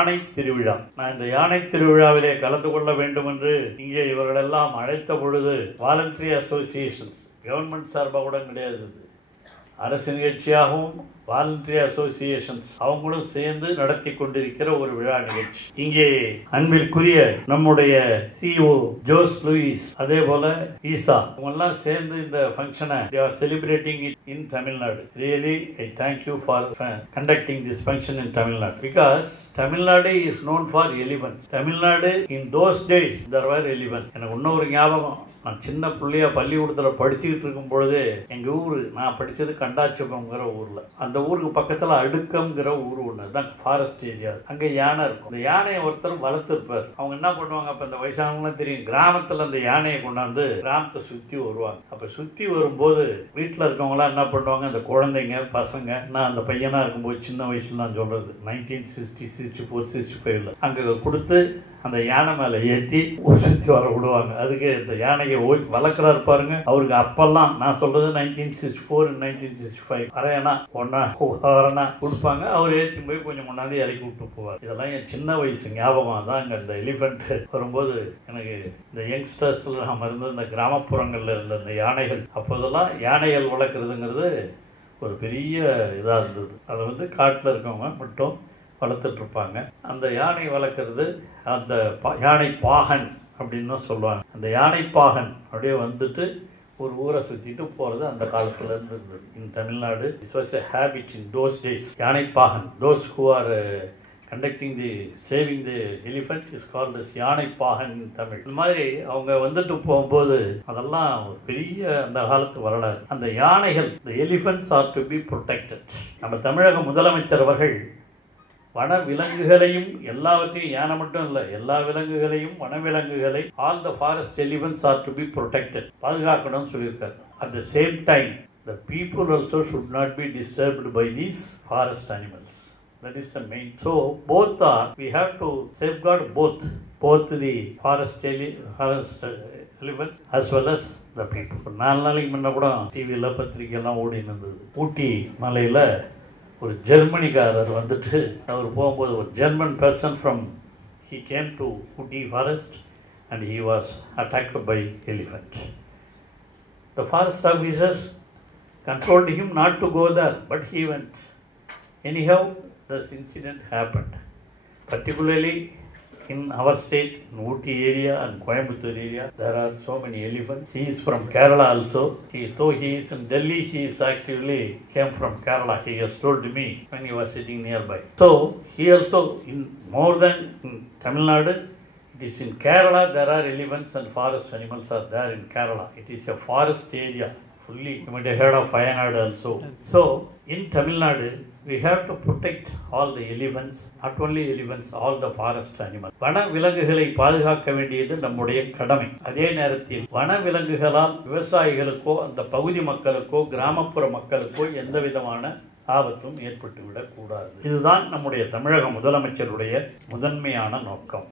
யானை திருவிழா. நான் இந்த யானை திருவிழாவிலே கலந்து கொள்ள வேண்டும் என்று இங்கே இவர்களெல்லாம் அழைத்த பொழுது வாலண்டரி அசோசியேஷன்ஸ், கவர்மெண்ட் சார்பாக கூட கிடையாது, அரசு நிகழ்ச்சியாகவும் வாலண்டரி அசோசியேஷன்ஸ் அவங்களும் சேர்ந்து நடத்தி கொண்டிருக்கிற ஒரு விழா நிகழ்ச்சி. இங்கே அன்பிற்குரிய நம்முடைய சிஇஓ ஜோஸ் லூயிஸ், அதே போல ஈசா, இவங்கெல்லாம் சேர்ந்து இந்த ஃபங்க்ஷனை they are celebrating it in Tamil Nadu. Really, I thank you for conducting this function in Tamil Nadu, because Tamil Nadu is known for elephants. Tamil Nadu in those days there were elephants. எனக்கு இன்னொரு ஞாபகம், நான் சின்ன பிள்ளையா பள்ளிக்கூடத்தில் படிச்சுக்கிட்டு இருக்கும் பொழுது எங்கள் ஊர், நான் படித்தது கண்டாச்சுப்பங்கிற ஊரில், அந்த ஊருக்கு பக்கத்தில் அடுக்கம்ங்கிற ஊர் ஒன்று தான், ஃபாரஸ்ட் ஏரியா. அங்கே யானை இருக்கும். அந்த யானையை ஒருத்தர் வளர்த்துருப்பார். அவங்க என்ன பண்ணுவாங்க, அப்போ இந்த வயசானவங்களாம் தெரியும், கிராமத்தில் அந்த யானையை கொண்டாந்து கிராமத்தை சுற்றி வருவாங்க. அப்போ சுற்றி வரும்போது வீட்டில் இருக்கவங்களாம் என்ன பண்ணுவாங்க, அந்த குழந்தைங்க பசங்க, நான் அந்த பையனாக இருக்கும்போது சின்ன வயசுல நான் சொல்கிறது 1960, 64, 65 அங்கே கொடுத்து அந்த யானை மேலே ஏற்றி சுற்றி வர விடுவாங்க. அதுக்கு இந்த யானையை வளர்க்குறாரு பாருங்க, அவருக்கு அப்பெல்லாம் நான் சொல்றது 1964 1965 அரையனா ஒன்னா கொடுப்பாங்க. அவர் ஏற்றி போய் கொஞ்சம் முன்னாடி இறக்கி விட்டு போவார். இதெல்லாம் என் சின்ன வயசு ஞாபகம் தான். இங்கே இந்த எலிஃபென்ட் வரும்போது எனக்கு இந்த யங்ஸ்டர்ஸ்ல நம்ம இருந்த இந்த கிராமப்புறங்களில் இருந்த இந்த யானைகள், அப்போதெல்லாம் யானைகள் வளர்க்குறதுங்கிறது ஒரு பெரிய இதாக இருந்தது. அதை வந்து காட்டில் இருக்கவங்க மட்டும் வளர்த்துட்ருப்பாங்க. அந்த யானை வளர்க்குறது அந்த யானை பாகன் அப்படின்னு தான் சொல்லுவாங்க. அந்த யானை பாகன் அப்படியே வந்துட்டு ஒரு ஊரை சுற்றிட்டு போகிறது அந்த காலத்தில் இருந்தது in Tamil Nadu. It was a habit in those days. Yanai pagan, those who are conducting the saving the elephant is called this yanai pagan இன் தமிழ். இந்த மாதிரி அவங்க வந்துட்டு போகும்போது அதெல்லாம் ஒரு பெரிய அந்த காலத்து வரலாறு. அந்த யானைகள், the elephants are to be protected. நம்ம தமிழக முதலமைச்சர் அவர்கள் வன விலங்குகளையும் எல்லாவற்றையும், யானை மட்டும் இல்லை, எல்லா விலங்குகளையும் வனவிலங்குகளை all the forest elephants are to be protected, பாதுகாக்கணும்னு சொல்லியிருக்காரு. At the same time the people also should not be disturbed by these forest animals. That is the main. So both are, we have to safeguard both the forest elephants as well as the people. 4 நாளைக்கு முன்ன கூட டிவியில் பத்திரிகையெல்லாம் ஓடி இருந்தது. ஊட்டி மலையில் ஒரு ஜெர்மனிக்காரர் வந்துட்டு, அவர் போகும்போது ஒரு German person from he came to Ooty forest and he was attacked by elephant. The forest officers controlled him not to go there, but he went. Anyhow, this incident happened. Particularly in our state, in Ooty area and Coimbatore area, there are so many elephants. He is from Kerala also. Though he is in Delhi, he is actually came from Kerala. He has told me when he was sitting nearby. So he also, in more than in Tamil Nadu, it is in Kerala there are elephants and forest animals are there in Kerala. It is a forest area fully. You might have heard of Wayanad also. So in Tamil Nadu, we have to protect all the elephants, not only elephants, all the forest animals. வன விலங்குகளை பாதுகாக்க வேண்டியது நம்முடைய கடமை. அதே நேரத்தில் வன விலங்குகளால் விவசாயிகளுக்கோ அந்த பகுதி மக்களுக்கோ கிராமப்புற மக்களுக்கோ எந்த விதமான ஆபத்தும் ஏற்பட்டுவிடக் கூடாது. இதுதான் நம்முடைய தமிழக முதலமைச்சருடைய முதன்மையான நோக்கம்.